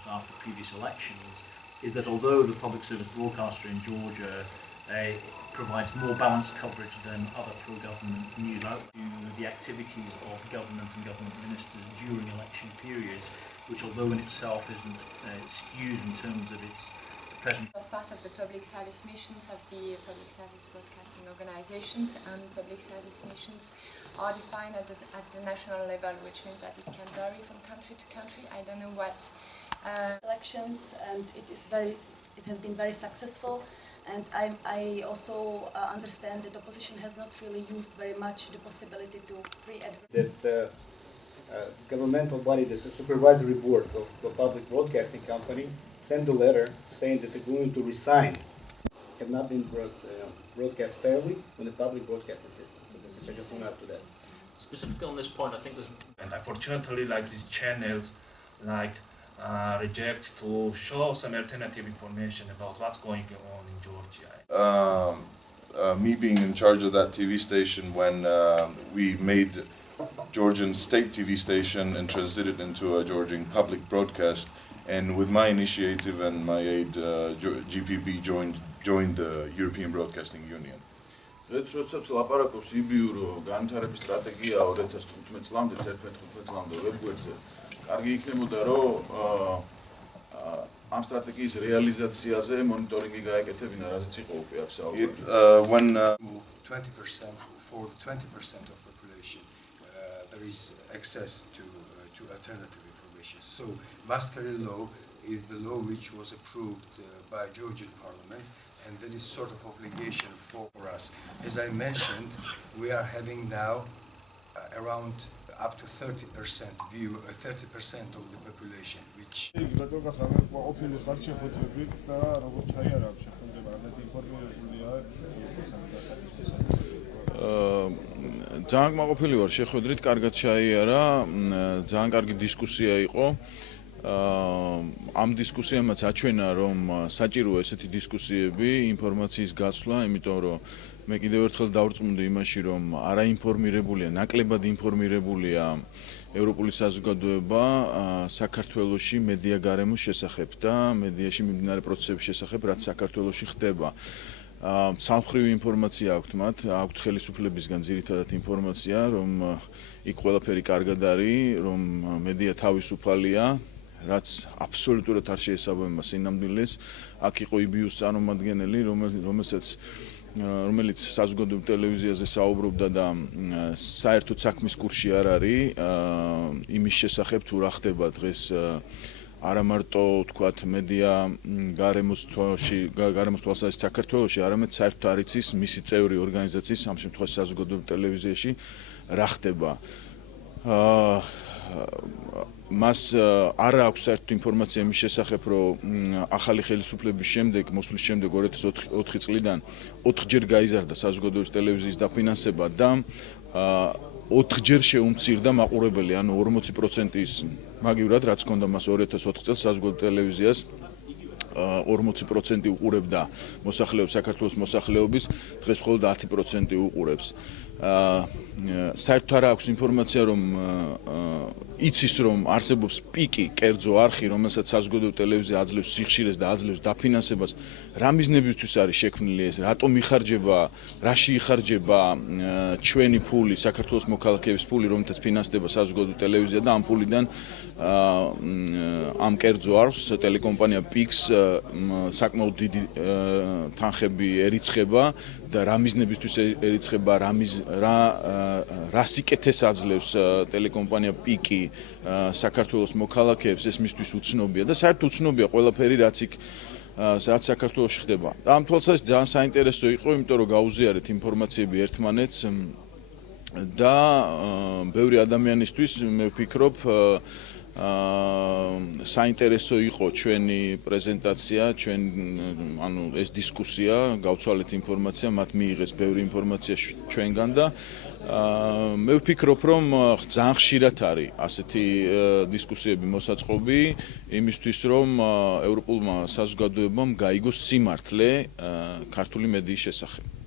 expressed after previous elections is that although the public service broadcaster in Georgia provides more balanced coverage than other pro-government news outlets, the activities of government and government ministers during election periods, which although in itself isn't skewed in terms of its present. Part of the public service missions of the public service broadcasting organizations and public service missions are defined at the national level, which means that it can vary from country to country. I don't know what elections, and it has been very successful. And I also understand that the opposition has not really used very much the possibility to free advertising. That governmental body, the supervisory board of the public broadcasting company, sent a letter saying that they're going to resign, have not been broadcast fairly on the public broadcasting system. So I just want to add to that. Specifically on this point, I think there's, and unfortunately, like these channels, like reject to show some alternative information about what's going on in Georgia. Me being in charge of that TV station when we made Georgian state TV station and transited into a Georgian public broadcast, and with my initiative and my aid, GPB joined the European Broadcasting Union. როდესაც ლაპარაკობს იბიუ რომ განვითარების სტრატეგია 2015 წლამდე 2015 წლამდე ვებგვერდზე კარგი იქნებოდა რომ ამ სტრატეგიის რეალიზაციაზე მონიტორინგი გაეკეთებინა, რაზეც იყო უკვე აქ საუბარი. When 20% for the 20% of population there is access to alternative information. So must carry law is the law which was approved by Georgian parliament, and that is sort of obligation for us. As I mentioned, we are having now around up to 30% view, 30% of the population, which ძალიან კმაყოფილი ვარ შეხვედრით, კარგად ჩაიარა, ძალიან კარგი დისკუსია იყო. ამ დისკუსიამაც აჩვენა რომ საჭიროა ესეთი დისკუსიები, ინფორმაციის გაცვლა, იმიტომ რომ მე კიდევ ერთხელ დავრწმუნდი იმაში, რომ არაინფორმირებულია, ნაკლებად ინფორმირებულია ევროპული საზოგადოება საქართველოში მედია გარემოს შესახებ და მედიაში მიმდინარე პროცესების შესახებ, რაც საქართველოში ხდება. Სამხრივი ინფორმაცია აქვთ მათ, აქვთ ხელისუფლებისგან ძირითადად ინფორმაცია, რომ იქ ყველაფერი კარგად არის, რომ მედია თავისუფალია, რაც აბსოლუტურად არ შეესაბამება სინამდვილეს. აქ იყო იბიუს წარმომადგენელი, რომელიც საზოგადოებრივ ტელევიზიაზე საუბრობდა და საერთოდ საქმის კურსში არ არის იმის შესახებ თუ რა ხდება დღეს არა მარტო თქვათ მედია გარემოს თვალსაზრისით საქართველოში, არამედ საერთოდ არ იცის მისი წევრი ორგანიზაციის, ამ შემთხვევაში საზოგადოებრივ ტელევიზიაში რა ხდება. მას არ აქვს საერთოდ ინფორმაცია იმის შესახებ, რომ ახალი ხელისუფლების შემდეგ, მოსვლის შემდეგ 2004 წლიდან 4-ჯერ გაიზარდა საზოგადოების ტელევიზიის დაფინანსება და 4-ჯერ შეუმცირდა მაყურებელი, ანუ 40%-ის მაგივრად, რაც ჰქონდა მას 2004 წელს საზოგადოებრივ ტელევიზიას 40% უყურებდა მოსახლეობის, საქართველოს მოსახლეობის, დღეს მხოლოდ 10% უყურებს. საერთოდ არ აქვს ინფორმაცია, რომ იცის, რომ არსებობს პიკი, კერძო არხი, რომელსაც საზოგადოებრივ ტელევიზია აძლევს სიხშირეს და აძლევს დაფინანსებას, რა მიზნებისთვის არის შექმნილი ეს, რატომ იხარჯება, რაში იხარჯება ჩვენი ფული, საქართველოს მოქალაქეების ფული, რომელთაც ფინანსდება საზოგადოებრივ ტელევიზია და ამ ფულიდან ამ კერძო არხს ტელეკომპანია პიქს საკმაოდ დიდი თანხები ერიცხება და რა მიზნებისთვის ერიცხება, რა სიკეთეს აძლევს ტელეკომპანია პიკი საქართველოს მოქალაქეებს, ეს მისთვის უცნობია და საერთოდ უცნობია ყველაფერი, რაც საქართველოში ხდება. ამ თვალსაზრისით ძალიან საინტერესო იყო, იმიტომ რომ გაუზიარეთ ინფორმაციები ერთმანეთს და ბევრი ადამიანისთვის მე ვფიქრობ საინტერესო იყო ჩვენი პრეზენტაცია, ანუ ეს დისკუსია, გავცვალეთ ინფორმაცია, მათ მიიღეს ბევრი ინფორმაცია ჩვენგან და მე ვფიქრობ, რომ ძალიან ხშირად არის ასეთი დისკუსიები მოსაწყობი იმისთვის, რომ ევროპულმა საზოგადოებამ გაიგოს სიმართლე ქართული მედიის შესახებ.